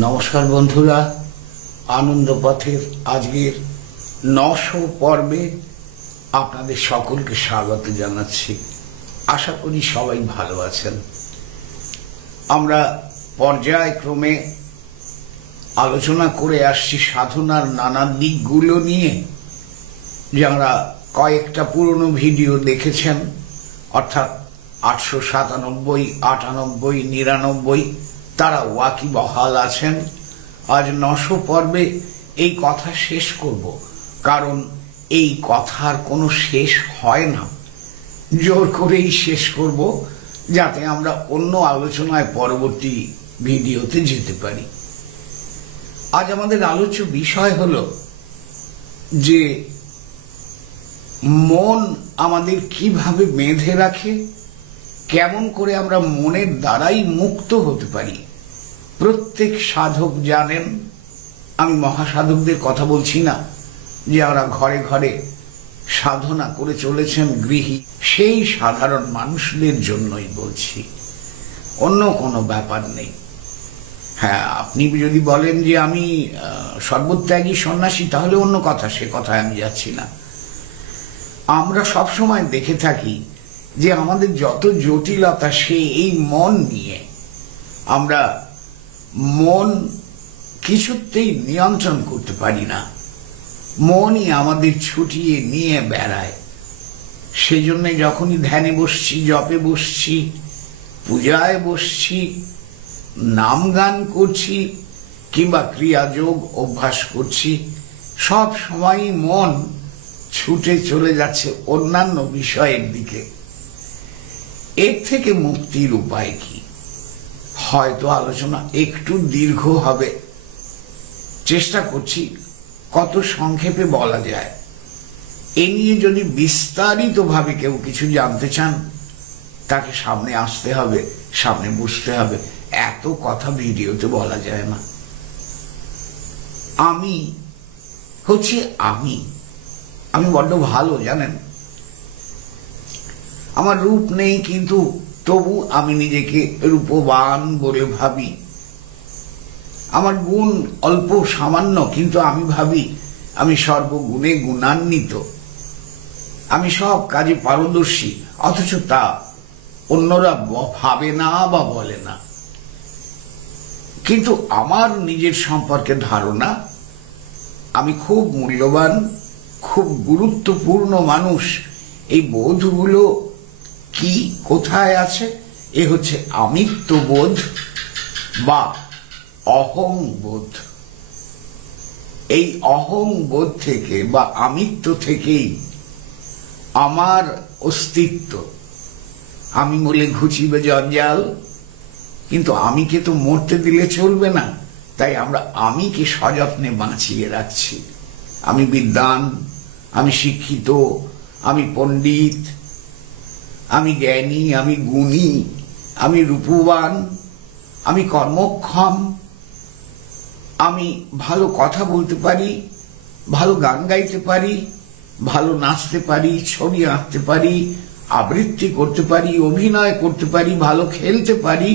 নমস্কার বন্ধুরা, আনন্দ পথের আজকের 900 পর্বে আপনাদের সকলকে স্বাগত জানাচ্ছি। আশা করি সবাই ভালো আছেন। আমরা পর্যায়ক্রমে আলোচনা করে আসছি সাধনার নানা দিকগুলো নিয়ে। যারা কয়েকটা পুরনো ভিডিও দেখেছেন, অর্থাৎ 897, 98, 99, তারা ওয়াকিবহাল আছেন। আজ 900 পর্বে এই কথা শেষ করব, কারণ এই কথার কোনো শেষ হয় না। জোর করেই শেষ করব যাতে আমরা অন্য আলোচনায় পরবর্তী ভিডিওতে যেতে পারি। আজ আমাদের আলোচ্য বিষয় হলো যে মন আমাদের কিভাবে বেঁধে রাখে, কেমন করে আমরা মনের দ্বারাই মুক্ত হতে পারি। প্রত্যেক সাধক জানেন, আমি মহাসাধকদের কথা বলছি না, যারা ঘরে ঘরে সাধনা করে চলেছেন, গৃহী, সেই সাধারণ মানুষদের জন্যই বলছি, অন্য কোনো ব্যাপার নেই। হ্যাঁ, আপনি যদি বলেন যে আমি সর্বত্যাগী সন্ন্যাসী, তাহলে অন্য কথা, সে কথায় আমি যাচ্ছি না। আমরা সবসময় দেখে থাকি যে আমাদের যত জটিলতা সে এই মন নিয়ে। আমরা মন কিছুতেই নিয়ন্ত্রণ করতে পারি না, মনই আমাদের ছুটিয়ে নিয়ে বেড়ায়। সেই জন্য যখনই ধ্যানে বসছি, জপে বসছি, পূজায় বসছি, নাম গান করছি কিংবা ক্রিয়াযোগ অভ্যাস করছি, সব সময়ই মন ছুটে চলে যাচ্ছে অন্যান্য বিষয়ের দিকে। এর থেকে মুক্তির উপায় কি? হয়তো আলোচনা একটু দীর্ঘ হবে, চেষ্টা করছি কত সংক্ষেপে বলা যায়। এ নিয়ে যদি বিস্তারিতভাবে কেউ কিছু জানতে চান, তাকে সামনে আসতে হবে, সামনে বসতে হবে। এত কথা ভিডিওতে বলা যায় না। আমি হচ্ছে আমি বড্ড ভালো, জানেন। আমার রূপ নেই, কিন্তু তবু আমি নিজেকে রূপবান বলে ভাবি। আমার গুণ অল্প সামান্য, কিন্তু আমি ভাবি আমি সর্বগুণে গুণান্বিত। আমি সব কাজে পারদর্শী, অথচ তা অন্যরা ভাবে না বা বলে না। কিন্তু আমার নিজের সম্পর্কে ধারণা, আমি খুব মূল্যবান, খুব গুরুত্বপূর্ণ মানুষ। এই বোধগুলো কি, কোথায় আছে? এ হচ্ছে আমিত্ববোধ বা অহংবোধ। এই অহংবোধ থেকে বা আমিত্ব থেকেই আমার অস্তিত্ব। আমি বলে ঘুচিবে জঞ্জাল, কিন্তু আমিকে তো মরতে দিলে চলবে না। তাই আমরা আমিকে সযত্নে বাঁচিয়ে রাখছি। আমি বিদ্বান, আমি শিক্ষিত, আমি পণ্ডিত, আমি জ্ঞানী, আমি গুণী, আমি রূপবান, আমি কর্মক্ষম, আমি ভালো কথা বলতে পারি, ভালো গান গাইতে পারি, ভালো নাচতে পারি, ছবি আঁকতে পারি, আবৃত্তি করতে পারি, অভিনয় করতে পারি, ভালো খেলতে পারি।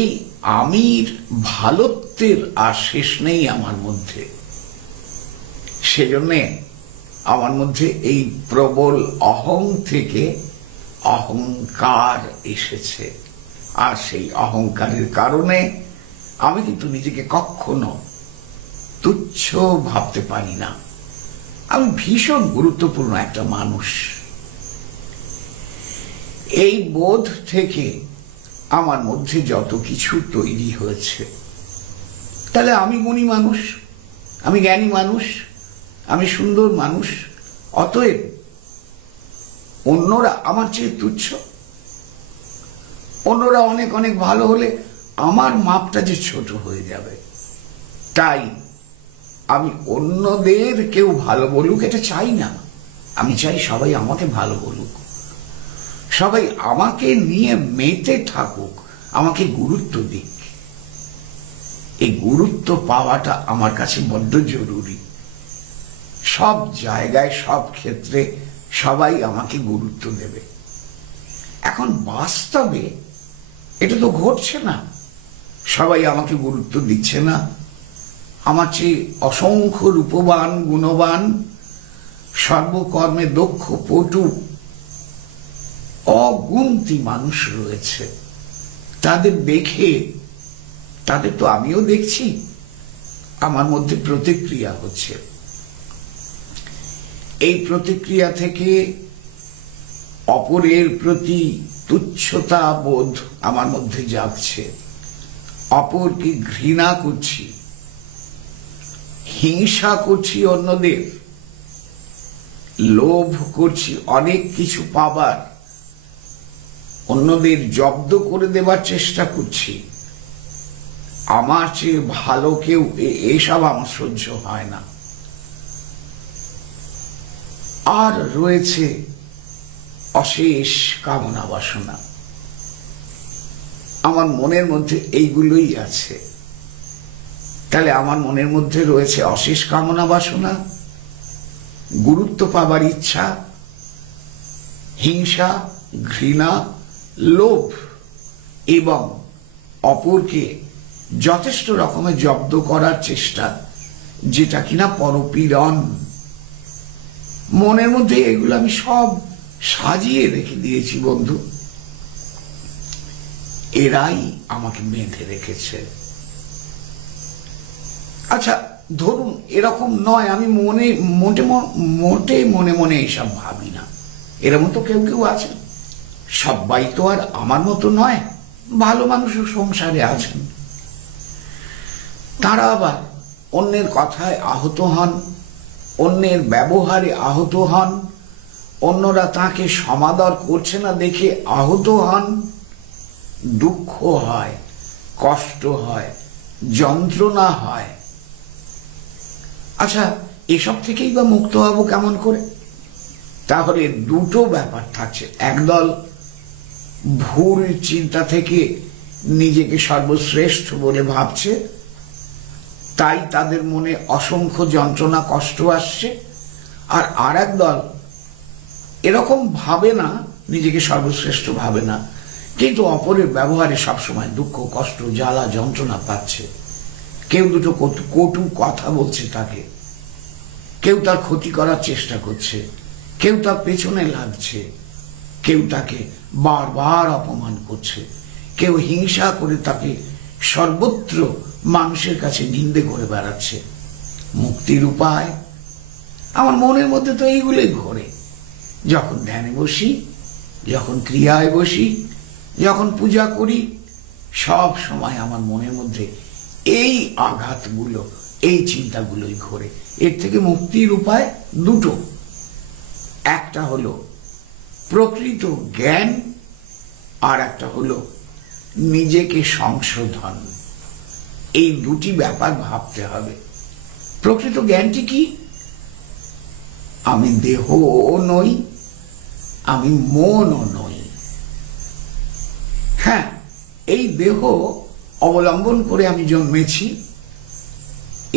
এই আমির ভালোত্বের আর শেষ নেই আমার মধ্যে। সেজন্যে আমার মধ্যে এই প্রবল অহং থেকে অহংকার এসেছে। আর সেই অহংকারের কারণে আমি কিন্তু নিজেকে কখনো তুচ্ছ ভাবতে পারি না। আমি ভীষণ গুরুত্বপূর্ণ একটা মানুষ। এই বোধ থেকে আমার মধ্যে যত কিছু তৈরি হয়েছে। তাহলে আমি গুণী মানুষ, আমি জ্ঞানী মানুষ, আমি সুন্দর মানুষ, অতএব অন্যরা আমার চেয়ে তুচ্ছ। অন্যরা অনেক অনেক ভালো হলে আমার মাপটা যে ছোট হয়ে যাবে। তাই আমি অন্যদের কেউ ভালো বলুক এটা চাই না। আমি চাই সবাই আমাকে ভালো বলুক, সবাই আমাকে নিয়ে মেতে থাকুক, আমাকে গুরুত্ব দিক। এই গুরুত্ব পাওয়াটা আমার কাছে বড্ড জরুরি। সব জায়গায়, সব ক্ষেত্রে সবাই আমাকে গুরুত্ব দেবে। এখন বাস্তবে এটা তো ঘটছে না। সবাই আমাকে গুরুত্ব দিচ্ছে না। আমার চেয়ে অসংখ্য রূপবান, গুণবান, সর্বকর্মে দক্ষ, পটু অগুন্তি মানুষ রয়েছে। তাদের দেখে, তাদের তো আমিও দেখছি, আমার মধ্যে প্রতিক্রিয়া হচ্ছে। এই প্রতিক্রিয়া থেকে অপরের প্রতি তুচ্ছতা বোধ আমার মধ্যে জাগছে। অপরকে ঘৃণা করছি, হিংসা করছি অন্যদের, লোভ করছি অনেক কিছু পাবার, অন্যদের জব্দ করে দেবার চেষ্টা করছি। আমার চেয়ে ভালো কেউ, এসব আমার সহ্য হয় না। আর রয়েছে অশেষ কামনা বাসনা। আমার মনের মধ্যে এইগুলোই আছে। তাহলে আমার মনের মধ্যে রয়েছে অশেষ কামনা বাসনা, গুরুত্ব পাবার ইচ্ছা, হিংসা, ঘৃণা, লোভ এবং অপরকে যথেষ্ট রকমের জব্দ করার চেষ্টা, যেটা কিনা পরপীড়ন। মনের মধ্যে এগুলো আমি সব সাজিয়ে রেখে দিয়েছি বন্ধু। এরাই আমাকে বেঁধে রেখেছে। আচ্ছা ধরুন এরকম নয়, আমি মোটে মনে মনে এসব ভাবি না। এরকম তো কেউ কেউ আছে, সবাই তো আর আমার মতো নয়, ভালো মানুষও সংসারে আছেন। তারা আবার অন্যের কথায় আহত হন, অন্যের ব্যবহারে আহত হন, অন্যরা তাকে সমাদর করছে না দেখে আহত হন, দুঃখ হয়, কষ্ট হয়, যন্ত্রণা হয়। আচ্ছা এসব থেকেই বা মুক্ত হব কেমন করে? তাহলে দুটো ব্যাপার থাকছে। একদল ভুল চিন্তা থেকে নিজেকে সর্বশ্রেষ্ঠ বলে ভাবছে, তাই তাদের মনে অসংখ্য যন্ত্রণা, কষ্ট আসছে। আর আরেক দল এরকম ভাবে না, নিজেকে সর্বশ্রেষ্ঠ ভাবে না, কিন্তু অপরের ব্যবহারে সবসময় দুঃখ, কষ্ট, জ্বালা, যন্ত্রণা পাচ্ছে। কেউ দুটো কটু কথা বলছে তাকে, কেউ তার ক্ষতি করার চেষ্টা করছে, কেউ তার পেছনে লাগছে, কেউ তাকে বারবার অপমান করছে, কেউ হিংসা করে তাকে সর্বত্র মানুষের কাছে নিন্দে করে বেড়াচ্ছে। মুক্তির উপায় আমার মনের মধ্যে তো এইগুলোই ঘোরে। যখন ধ্যানে বসি, যখন ক্রিয়ায় বসি, যখন পূজা করি, সব সময় আমার মনের মধ্যে এই আঘাতগুলো, এই চিন্তাগুলোই ঘোরে। এর থেকে মুক্তির উপায় দুটো। একটা হলো প্রকৃত জ্ঞান, আর একটা হলো নিজেকে সংশোধন। এই দুটি ব্যাপার ভাবতে হবে। প্রকৃত জ্ঞানটি কি? আমি দেহ নই, আমি মনও নই। হ্যাঁ, এই দেহ অবলম্বন করে আমি জন্মেছি।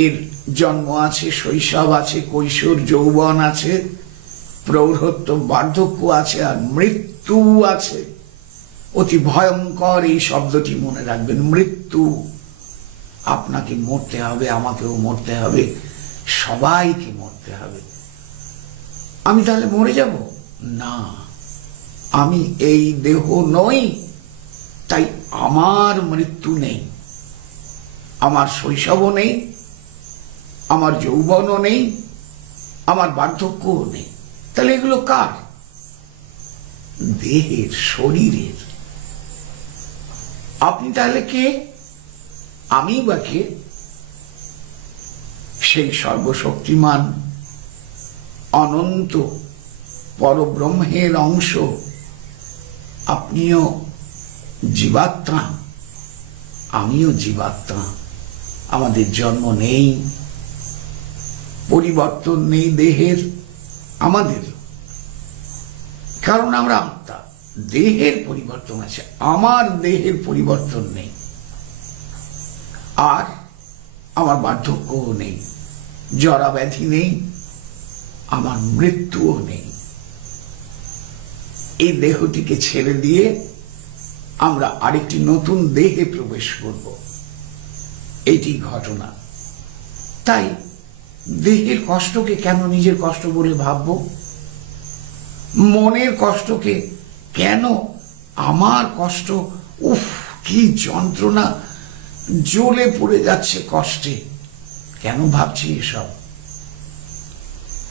এর জন্ম আছে, শৈশব আছে, কৈশোর, যৌবন আছে, প্রৌঢ়ত্ব, বার্ধক্য আছে, আর মৃত্যু আছে। অতি ভয়ঙ্কর এই শব্দটি মনে রাখবেন, মৃত্যু। আপনাকে মরতে হবে, আমাকেও মরতে হবে, সবাইকে মরতে হবে। আমি তাহলে মরে যাব না, আমি এই দেহ নই, তাই আমার মৃত্যু নেই, আমার শৈশবও নেই, আমার যৌবনও নেই, আমার বার্ধক্যও নেই। তাহলে এগুলো কার? দেহের, শরীরের। আপনি তাহলে কে? আমি বা কে? সেই সর্বশক্তিমান অনন্ত পরব্রহ্মের অংশ। আপনিও জীবাত্মা, আমিও জীবাত্মা। আমাদের জন্ম নেই, পরিবর্তন নেই দেহের, আমাদের, কারণ আমরা আত্মা। দেহের পরিবর্তন আছে, আমার দেহের পরিবর্তন নেই। আর আমার বার্ধক্যও নেই, জরা ব্যাধি নেই, আমার মৃত্যুও নেই। এই দেহটিকে ছেড়ে দিয়ে আমরা আরেকটি নতুন দেহে প্রবেশ করব। এটি ঘটনা। তাই দেহের কষ্টকে কেন নিজের কষ্ট বলে ভাববো? মনের কষ্টকে কেন আমার কষ্ট? উফ, কি যন্ত্রণা, জ্বলে পড়ে যাচ্ছে কষ্টে, কেন ভাবছি এসব?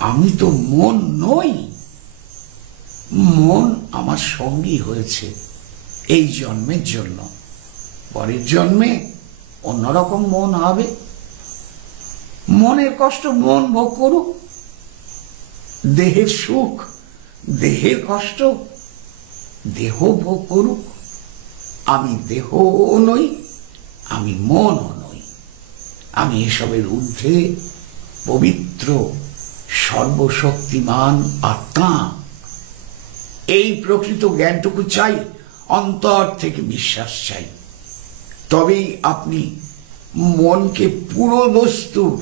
আমি তো মন নই। মন আমার সঙ্গী হয়েছে এই জন্মের জন্য। পরের জন্মে অন্যরকম মন হবে। মনের কষ্ট মন ভোগ করুক, দেহের সুখ দেহের কষ্ট দেহ ভোগ করুক। আমি দেহ নই, আমি মনও নই। আমি এসবের ঊর্ধ্বে পবিত্র সর্বশক্তিমান আত্মা। এই প্রকৃত জ্ঞানটুকু চাই, অন্তর থেকে বিশ্বাস চাই। তবেই আপনি মনকে পুরো দস্তুর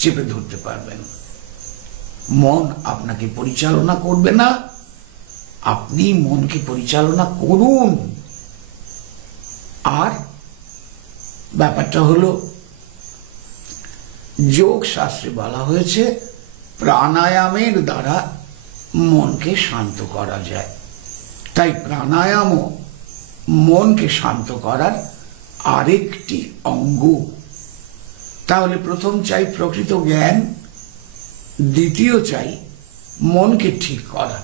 চেপে ধরতে পারবেন। মন আপনাকে পরিচালনা করবে না, আপনি মনকে পরিচালনা করুন। আর ব্যাপারটা হলো, যোগ শাস্ত্রে বলা হয়েছে প্রাণায়ামের দ্বারা মনকে শান্ত করা যায়। তাই প্রাণায়ামও মনকে শান্ত করার আরেকটি অঙ্গ। তাহলে প্রথম চাই প্রকৃত জ্ঞান, দ্বিতীয় চাই মনকে ঠিক করা।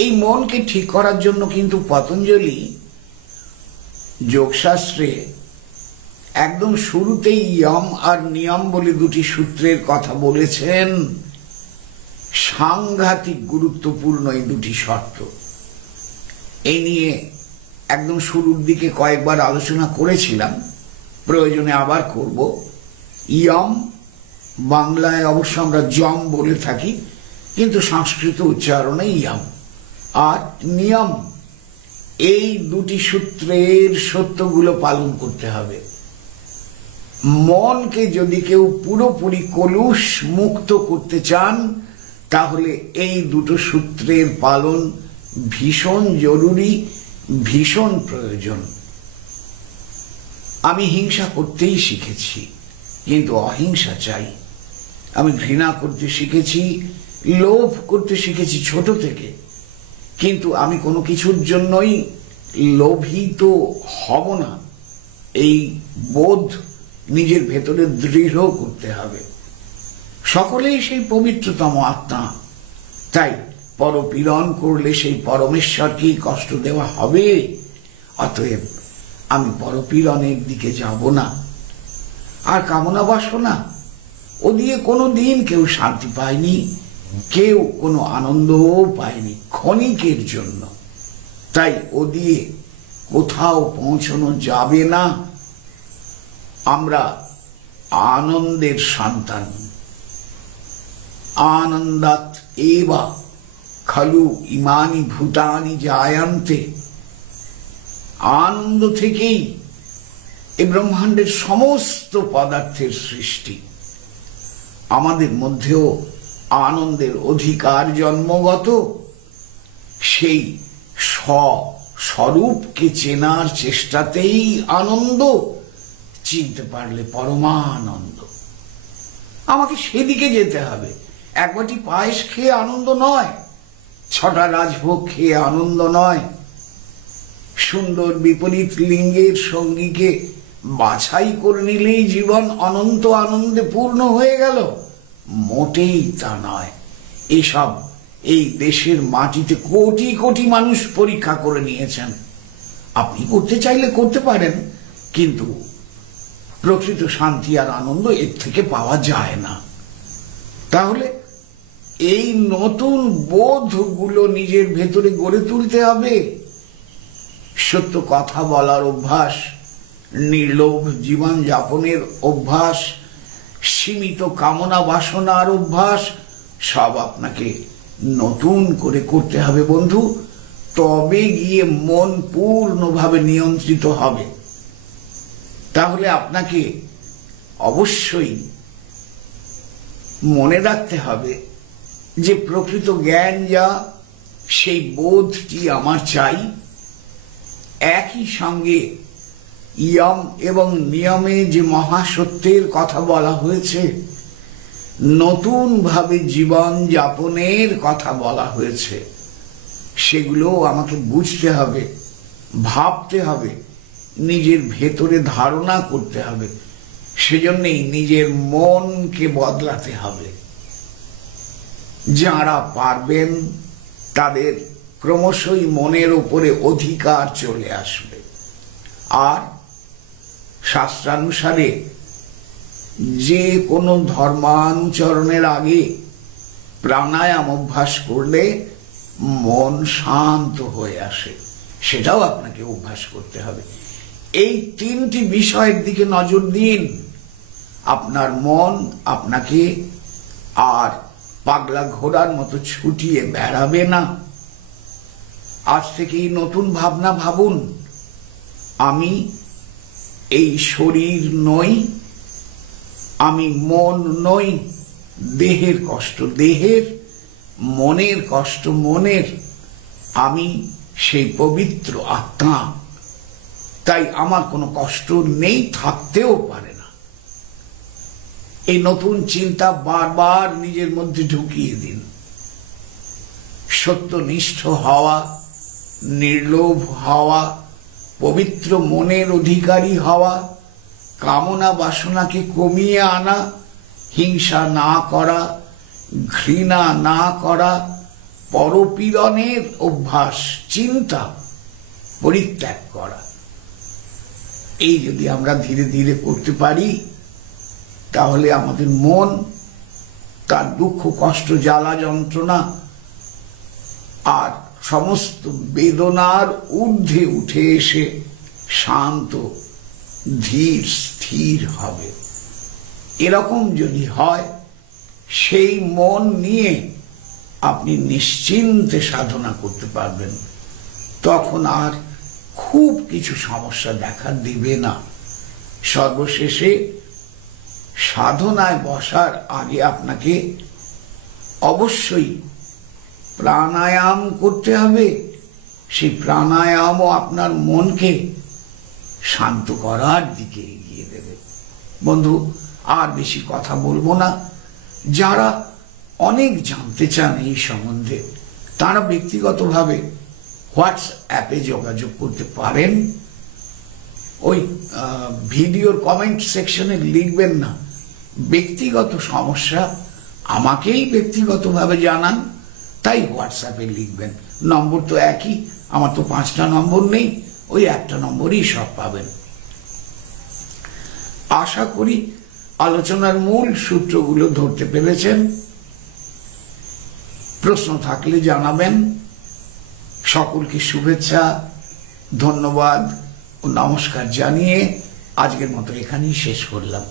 এই মনকে ঠিক করার জন্য কিন্তু পতঞ্জলি যোগশাস্ত্রে একদম শুরুতেই ইয়ম আর নিয়ম বলে দুটি সূত্রের কথা বলেছেন। সাংঘাতিক গুরুত্বপূর্ণ এই দুটি শর্ত। এই নিয়ে একদম শুরুর দিকে কয়েকবার আলোচনা করেছিলাম, প্রয়োজনে আবার করব। ইয়ম বাংলায় অবশ্য আমরা জম বলে থাকি, কিন্তু সংস্কৃত উচ্চারণে ইয়ম। আর নিয়ম, এই দুটি সূত্রের সত্যগুলো পালন করতে হবে। মনকে যদি কেউ পুরোপুরি কলুষ মুক্ত করতে চান, তাহলে এই দুটো সূত্রের পালন ভীষণ জরুরি, ভীষণ প্রয়োজন। আমি হিংসা করতেই শিখেছি, কিন্তু অহিংসা চাই। আমি ঘৃণা করতে শিখেছি, লোভ করতে শিখেছি ছোট থেকে, কিন্তু আমি কোনো কিছুর জন্যই লোভিত হব না। এই বোধ নিজের ভেতরে দৃঢ় করতে হবে। সকলেই সেই পবিত্রতম আত্মা, তাই পরপীড়ন করলে সেই পরমেশ্বরকেই কষ্ট দেওয়া হবে। অতএব আমি পরপীড়নের দিকে যাব না। আর কামনা বাসনা, ও দিয়ে কোনো দিন কেউ শান্তি পায়নি, কেউ কোনো আনন্দও পায়নি, ক্ষণিকের জন্য। তাই ও দিয়ে কোথাও পৌঁছানো যাবে না। আমরা আনন্দের সন্তান। আনন্দাত এবা খলু ইমানি ভূতানি জায়ন্তে। আনন্দ থেকেই এই ব্রহ্মাণ্ডের সমস্ত পদার্থের সৃষ্টি। আমাদের মধ্যেও আনন্দের অধিকার জন্মগত। সেই স্বরূপকে চেনার চেষ্টাতেই আনন্দ, চিনতে পারলে পরমানন্দ। আমাকে সেদিকে যেতে হবে। এক বাটি পায়েস খেয়ে আনন্দ নয়, 6টা রাজভোগ খেয়ে আনন্দ নয়, সুন্দর বিপরীত লিঙ্গের সঙ্গীকে বাছাই করে নিলেই জীবন অনন্ত আনন্দে পূর্ণ হয়ে গেল, মোটেই তা নয়। এসব এই দেশের মাটিতে কোটি কোটি মানুষ পরীক্ষা করে নিয়েছেন। আপনি করতে চাইলে করতে পারেন, কিন্তু প্রকৃত শান্তি আর আনন্দ এর থেকে পাওয়া যায় না। তাহলে এই নতুন বোধগুলো নিজের ভেতরে গড়ে তুলতে হবে। সত্য কথা বলার অভ্যাস, নির্লোভ জীবন যাপনের অভ্যাস, সীমিত কামনা বাসনার অভ্যাস, সব আপনাকে নতুন করে করতে হবে বন্ধু। তবে গিয়ে মন পূর্ণভাবে নিয়ন্ত্রিত হবে। তাহলে আপনাকে অবশ্যই মনে রাখতে হবে যে প্রকৃত জ্ঞান যা, সেই বোধটি আমার চাই। একই সঙ্গে ইয়ম এবং নিয়মে যে মহাসত্যের কথা বলা হয়েছে, নতুন ভাবে জীবন যাপনের কথা বলা হয়েছে, সেগুলো আমাকে বুঝতে হবে, ভাবতে হবে, নিজের ভেতরে ধারণা করতে হবে। সেজন্যই নিজের মনকে বদলাতে হবে। যারা পারবেন তাদের ক্রমশই মনের উপরে অধিকার চলে আসবে। আর শাস্ত্রানুসারে যে কোনো ধর্মানুচরণের আগে প্রাণায়াম অভ্যাস করলে মন শান্ত হয়ে আসে, সেটাও আপনাকে অভ্যাস করতে হবে। এই তিনটি বিষয়ের দিকে নজর দিন, আপনার মন আপনাকে আর পাগলা ঘোড়ার মতো ছুটিয়ে বেড়াবে না। আজ থেকেই নতুন ভাবনা ভাবুন, আমি এই শরীর নই, আমি মন নই। দেহের কষ্ট দেহের, মনের কষ্ট মনের, আমি সেই পবিত্র আত্মা। তাই আমার কোনো কষ্ট নেই, থাকতেও পারে না। এই নতুন চিন্তা বারবার নিজের মধ্যে ঢুকিয়ে দিন। সত্যনিষ্ঠ হওয়া, নির্লোভ হওয়া, পবিত্র মনের অধিকারী হওয়া, কামনা বাসনাকে কমিয়ে আনা, হিংসা না করা, ঘৃণা না করা, পরপীড়নের অভ্যাস, চিন্তা পরিত্যাগ করা, এই যদি আমরা ধীরে ধীরে করতে পারি, তাহলে আমাদের মন তার দুঃখ কষ্ট জ্বালা যন্ত্রণা আর সমস্ত বেদনার ঊর্ধ্বে উঠে এসে শান্ত ধীর স্থির হবে। এরকম যদি হয়, সেই মন নিয়ে আপনি নিশ্চিন্তে সাধনা করতে পারবেন। তখন আর খুব কিছু সমস্যা দেখা দিবে না। সর্বশেষে সাধনায় বসার আগে আপনাকে অবশ্যই প্রাণায়াম করতে হবে। সেই প্রাণায়ামও আপনার মনকে শান্ত করার দিকে এগিয়ে দেবে। বন্ধু, আর বেশি কথা বলবো না। যারা অনেক জানতে চান এই সম্বন্ধে, তারা ব্যক্তিগতভাবে হোয়াটসঅ্যাপে যোগাযোগ করতে পারেন। ওই ভিডিওর কমেন্ট সেকশনে লিখবেন না ব্যক্তিগত সমস্যা, আমাকেই ব্যক্তিগতভাবে জানান, তাই হোয়াটসঅ্যাপে লিখবেন। নম্বর তো একই, আমার তো 5টা নম্বর নেই, ওই একটা নম্বরই সব পাবেন। আশা করি আলোচনার মূল সূত্রগুলো ধরতে পেরেছেন। প্রশ্ন থাকলে জানাবেন। সকলকে শুভেচ্ছা, ধন্যবাদ ও নমস্কার জানিয়ে আজকের মতো এখানেই শেষ করলাম।